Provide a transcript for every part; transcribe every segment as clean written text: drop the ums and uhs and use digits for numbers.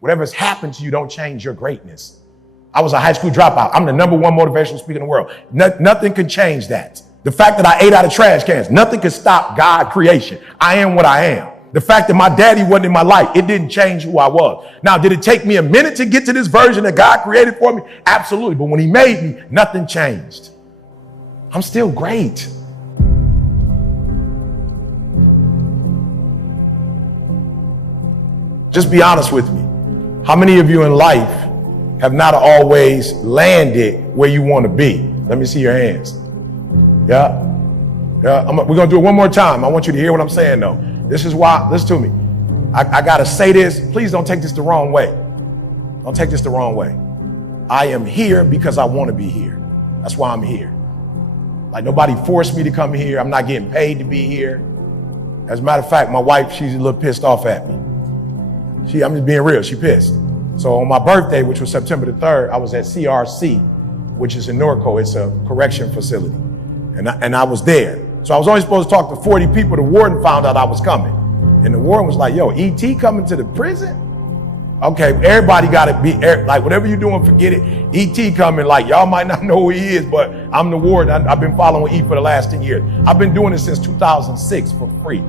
Whatever's happened to you don't change your greatness. I was a high school dropout. I'm the #1 motivational speaker in the world. Nothing can change that. The fact that I ate out of trash cans, nothing can stop God creation. I am what I am. The fact that my daddy wasn't in my life, it didn't change who I was. Now, did it take me a minute to get to this version that God created for me? Absolutely. But when he made me, nothing changed. I'm still great. Just be honest with me. How many of you in life have not always landed where you want to be? Let me see your hands. Yeah. We're going to do it one more time. I want you to hear what I'm saying, though. This is why, listen to me. I got to say this. Please don't take this the wrong way. Don't take this the wrong way. I am here because I want to be here. That's why I'm here. Like, nobody forced me to come here. I'm not getting paid to be here. As a matter of fact, my wife, she's a little pissed off at me. I'm just being real. She pissed. So on my birthday, which was September the 3rd, I was at CRC, which is in Norco. It's a correction facility. And I was there. So I was only supposed to talk to 40 people. The warden found out I was coming. And the warden was like, yo, E.T. coming to the prison? Okay, everybody got to be, like, whatever you're doing, forget it. E.T. coming, like, y'all might not know who he is, but I'm the warden. I've been following E for the last 10 years. I've been doing it since 2006 for free.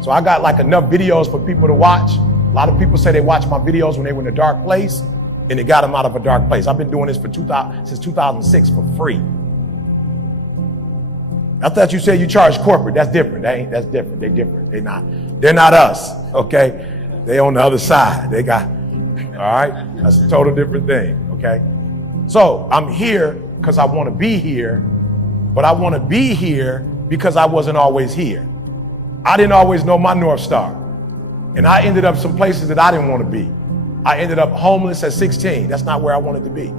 So I got like enough videos for people to watch. A lot of people say they watch my videos when they were in a dark place, and it got them out of a dark place. I've been doing this since 2006 for free. I thought you said you charge corporate. That's different. That's different. They're different. They're not us. Okay. They on the other side. All right. That's a total different thing. Okay. So I'm here because I want to be here, but I want to be here because I wasn't always here. I didn't always know my North Star. And I ended up some places that I didn't want to be. I ended up homeless at 16. That's not where I wanted to be.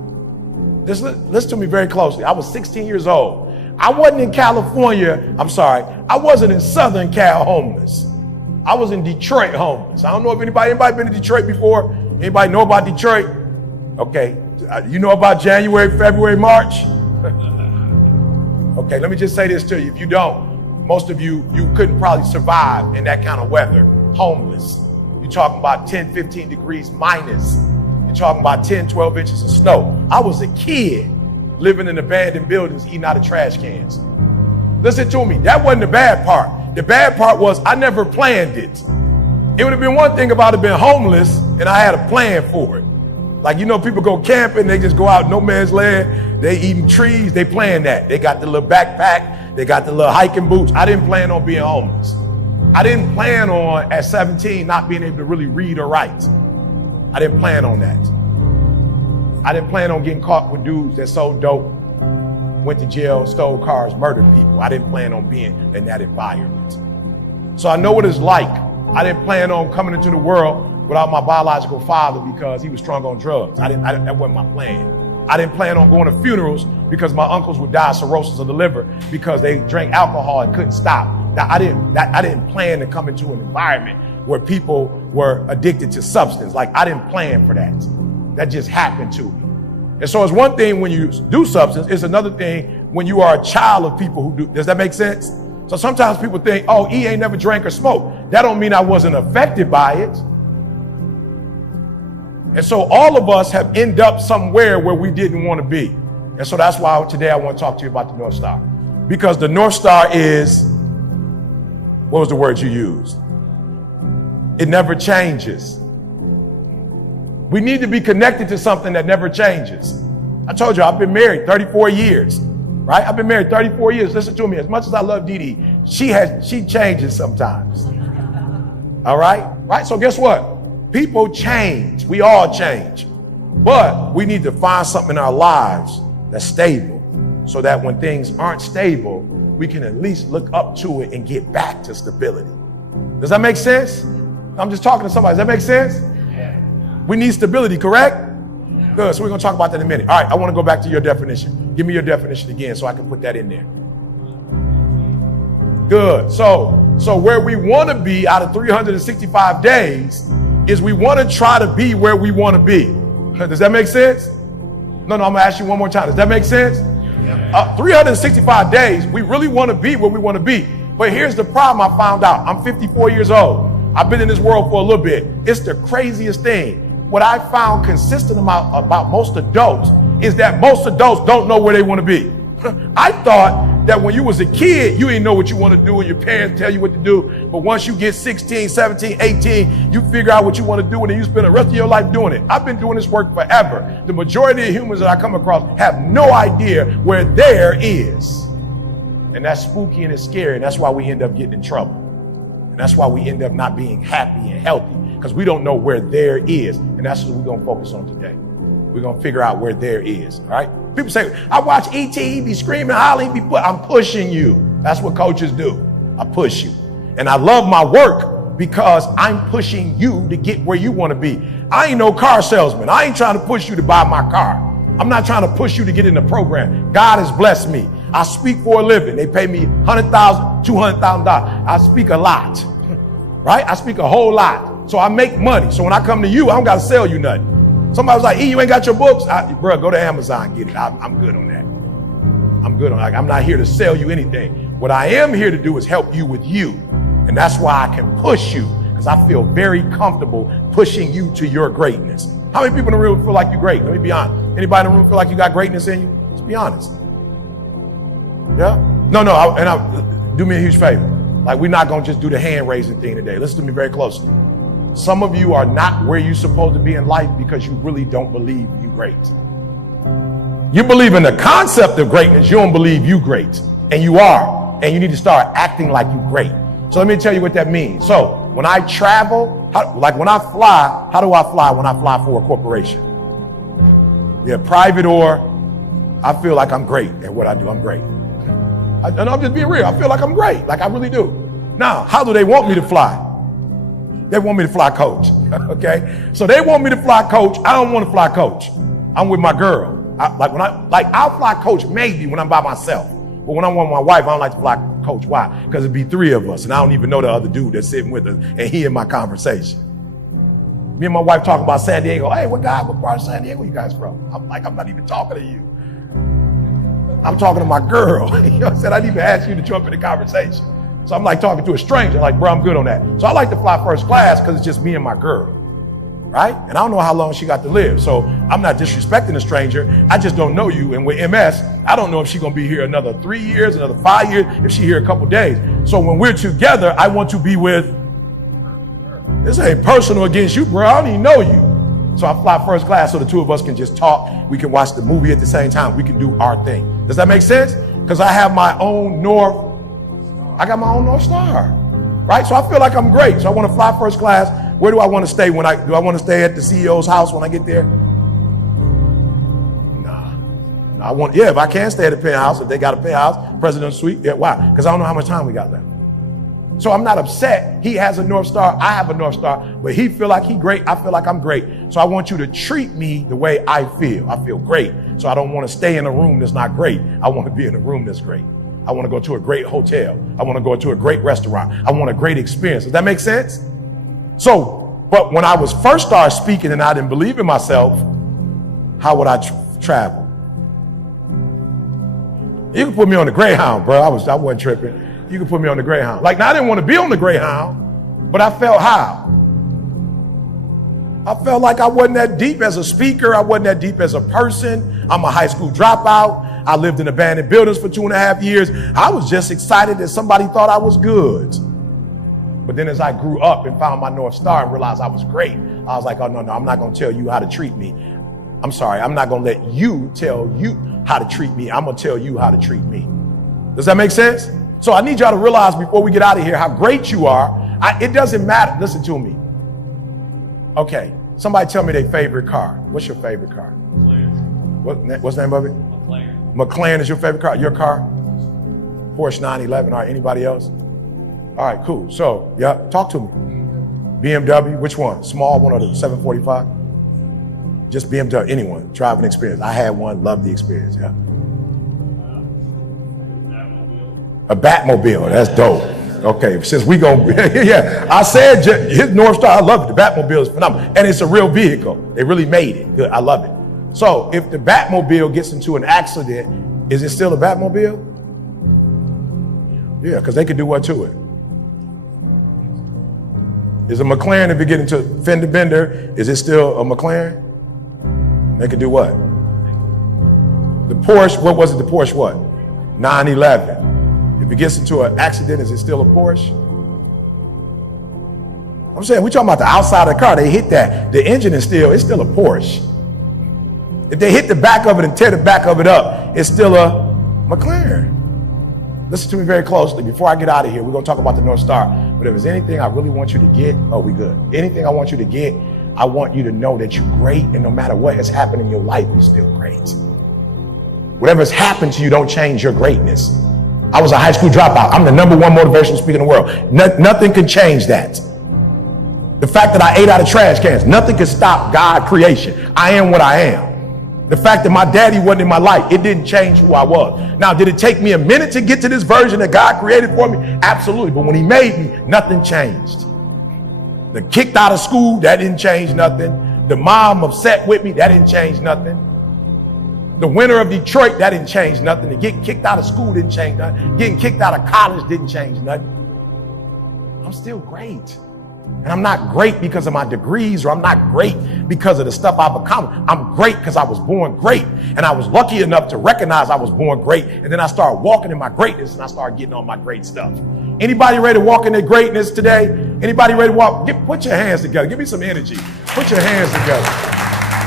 Just listen to me very closely. I was 16 years old. I wasn't in California. I wasn't in Southern Cal homeless. I was in Detroit homeless. I don't know if anybody been to Detroit before. Anybody know about Detroit? Okay. You know about January, February, March? Okay, let me just say this to you. If you don't, most of you couldn't probably survive in that kind of weather, homeless. You're talking about 10, 15 degrees minus. You're talking about 10, 12 inches of snow. I was a kid living in abandoned buildings, eating out of trash cans. Listen to me, that wasn't the bad part. The bad part was I never planned it. It would have been one thing if I'd have been homeless and I had a plan for it. Like, you know, people go camping, they just go out no man's land, they eating trees, they plan that. They got the little backpack, they got the little hiking boots. I didn't plan on being homeless. I didn't plan on, at 17, not being able to really read or write. I didn't plan on that. I didn't plan on getting caught with dudes that sold dope, went to jail, stole cars, murdered people. I didn't plan on being in that environment. So I know what it's like. I didn't plan on coming into the world without my biological father because he was strung on drugs. That wasn't my plan. I didn't plan on going to funerals because my uncles would die of cirrhosis of the liver because they drank alcohol and couldn't stop. Now, I didn't plan to come into an environment where people were addicted to substance. Like, I didn't plan for that. That just happened to me. And so it's one thing when you do substance, it's another thing when you are a child of people who do. Does that make sense? So sometimes people think, oh, E ain't never drank or smoked. That don't mean I wasn't affected by it. And so all of us have ended up somewhere where we didn't want to be. And so that's why today I want to talk to you about the North Star. Because the North Star is, what was the word you used? It never changes. We need to be connected to something that never changes. I told you, I've been married 34 years, right? I've been married 34 years. Listen to me, as much as I love Dee Dee, she changes sometimes. All right? Right? So guess what? People change. We all change. But we need to find something in our lives that's stable so that when things aren't stable, we can at least look up to it and get back to stability. Does that make sense? I'm just talking to somebody. Does that make sense? We need stability, correct? Good, so we're gonna talk about that in a minute. All right, I wanna go back to your definition. Give me your definition again so I can put that in there. Good, so where we wanna be out of 365 days is we wanna try to be where we wanna be. Does that make sense? No, I'm gonna ask you one more time. Does that make sense? 365 days, we really wanna be where we wanna be. But here's the problem I found out. I'm 54 years old. I've been in this world for a little bit. It's the craziest thing. what I found consistent about most adults is that most adults don't know where they want to be. I thought that when you was a kid, you didn't know what you want to do and your parents tell you what to do. But once you get 16, 17, 18, you figure out what you want to do and then you spend the rest of your life doing it. I've been doing this work forever. The majority of humans that I come across have no idea where there is. And that's spooky and it's scary. And that's why we end up getting in trouble. And that's why we end up not being happy and healthy, because we don't know where there is. And that's what we're going to focus on today. We're going to figure out where there is. All right. People say, I watch E.T., he be screaming, hollering, I'm pushing you. That's what coaches do. I push you. And I love my work because I'm pushing you to get where you want to be. I ain't no car salesman. I ain't trying to push you to buy my car. I'm not trying to push you to get in the program. God has blessed me. I speak for a living. They pay me $100,000, $200,000. I speak a lot, right? I speak a whole lot. So I make money. So when I come to you, I don't got to sell you nothing. Somebody was like, you ain't got your books? Bro, go to Amazon, get it. I'm good on that. I'm good on that. I'm not here to sell you anything. What I am here to do is help you with you. And that's why I can push you, because I feel very comfortable pushing you to your greatness. How many people in the room feel like you're great? Let me be honest. Anybody in the room feel like you got greatness in you? Let's be honest. Yeah? No, do me a huge favor. Like, we're not going to just do the hand raising thing today. Listen to me very closely. Some of you are not where you're supposed to be in life because you really don't believe you're great. You believe in the concept of greatness. You don't believe you're great. And you are. And you need to start acting like you're great. So let me tell you what that means. So when I travel, like when I fly, how do I fly when I fly for a corporation? Yeah, private or I feel like I'm great at what I do. I'm great. And I'm just being real. I feel like I'm great. Like I really do. Now, how do they want me to fly? They want me to fly coach, okay? So they want me to fly coach. I don't want to fly coach. I'm with my girl. I'll fly coach maybe when I'm by myself. But when I'm with my wife, I don't like to fly coach. Why? Because it'd be three of us, and I don't even know the other dude that's sitting with us, and he in my conversation. Me and my wife talking about San Diego. Hey, what part of San Diego you guys from? I'm like, I'm not even talking to you. I'm talking to my girl. You know what I'm saying? I didn't even ask you to jump in the conversation. So I'm like talking to a stranger, like, bro, I'm good on that. So I like to fly first class because it's just me and my girl, right? And I don't know how long she got to live. So I'm not disrespecting a stranger. I just don't know you. And with MS, I don't know if she's going to be here another 3 years, another 5 years, if she's here a couple days. So when we're together, I want to be with, this ain't personal against you, bro. I don't even know you. So I fly first class so the two of us can just talk. We can watch the movie at the same time. We can do our thing. Does that make sense? Because I have my own North Star, right? So I feel like I'm great. So I want to fly first class. Where do I want to stay do I want to stay at the CEO's house when I get there? Nah. If I can stay at the penthouse, if they got a penthouse, president's suite, yeah, why? Because I don't know how much time we got left. So I'm not upset. He has a North Star. I have a North Star, but he feel like he great. I feel like I'm great. So I want you to treat me the way I feel. I feel great. So I don't want to stay in a room that's not great. I want to be in a room that's great. I want to go to a great hotel. I want to go to a great restaurant. I want a great experience. Does that make sense? So, but when I was first started speaking and I didn't believe in myself, how would I travel? You can put me on the Greyhound, bro. I wasn't tripping. You can put me on the Greyhound. Like, now I didn't want to be on the Greyhound, but I felt how? I felt like I wasn't that deep as a speaker. I wasn't that deep as a person. I'm a high school dropout. I lived in abandoned buildings for 2.5 years. I was just excited that somebody thought I was good. But then as I grew up and found my North Star and realized I was great, I was like, oh, no, I'm not going to tell you how to treat me. I'm sorry, I'm not going to let you tell you how to treat me. I'm going to tell you how to treat me. Does that make sense? So I need y'all to realize before we get out of here how great you are. It doesn't matter. Listen to me. Okay, somebody tell me their favorite car. What's your favorite car? McLaren. What's the name of it? McLaren. McLaren is your favorite car? Your car? Porsche 911. All right, anybody else? All right, cool. So, yeah, talk to me. BMW, which one? Small one or the 745? Just BMW, anyone. Driving experience. I had one, loved the experience, yeah. A Batmobile, that's dope. Okay, since we yeah, I said his North Star, I love it. The Batmobile is phenomenal. And it's a real vehicle. They really made it. Good, I love it. So if the Batmobile gets into an accident, is it still a Batmobile? Yeah, because they could do what to it? Is a McLaren, if you get into fender bender, is it still a McLaren? They can do what? The Porsche, what was it? The Porsche what? 911. If it gets into an accident, is it still a Porsche? I'm saying, we're talking about the outside of the car. They hit that. The engine is still, it's still a Porsche. If they hit the back of it and tear the back of it up, it's still a McLaren. Listen to me very closely. Before I get out of here, we're going to talk about the North Star. But if there's anything I really want you to get, oh, we good. Anything I want you to get, I want you to know that you're great. And no matter what has happened in your life, you're still great. Whatever has happened to you, don't change your greatness. I was a high school dropout. I'm the #1 motivational speaker in the world. Nothing can change that. The fact that I ate out of trash cans, nothing can stop God creation. I am what I am. The fact that my daddy wasn't in my life, it didn't change who I was. Now, did it take me a minute to get to this version that God created for me? Absolutely. But when he made me, nothing changed. The kicked out of school, that didn't change nothing. The mom upset with me, that didn't change nothing. The winter of Detroit, that didn't change nothing. The getting kicked out of school didn't change nothing. Getting kicked out of college didn't change nothing. I'm still great. And I'm not great because of my degrees, or I'm not great because of the stuff I've accomplished. I'm great because I was born great. And I was lucky enough to recognize I was born great. And then I started walking in my greatness, and I started getting on my great stuff. Anybody ready to walk in their greatness today? Anybody ready to walk? Put your hands together. Give me some energy. Put your hands together.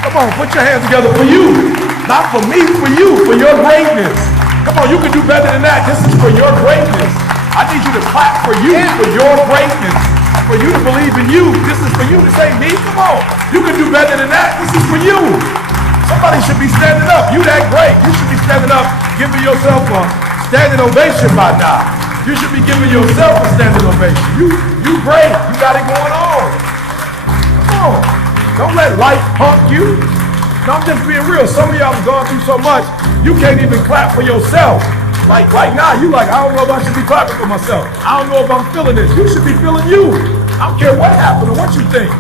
Come on, put your hands together for you. Not for me, for you, for your greatness. Come on, you can do better than that. This is for your greatness. I need you to clap for you, for your greatness. For you to believe in you. This is for you. This ain't me. Come on. You can do better than that. This is for you. Somebody should be standing up. You that great. You should be standing up, giving yourself a standing ovation by now. You should be giving yourself a standing ovation. You great. You got it going on. Come on. Don't let life punk you. No, I'm just being real. Some of y'all have gone through so much, you can't even clap for yourself. Like right now, you like, I don't know if I should be clapping for myself. I don't know if I'm feeling this. You should be feeling you. I don't care what happened or what you think.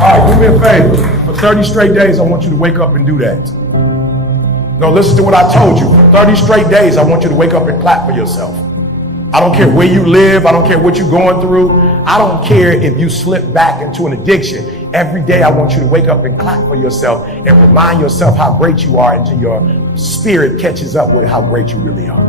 All right, do me a favor. For 30 straight days, I want you to wake up and do that. No, listen to what I told you. For 30 straight days, I want you to wake up and clap for yourself. I don't care where you live. I don't care what you're going through. I don't care if you slip back into an addiction. Every day, I want you to wake up and clap for yourself and remind yourself how great you are until your spirit catches up with how great you really are.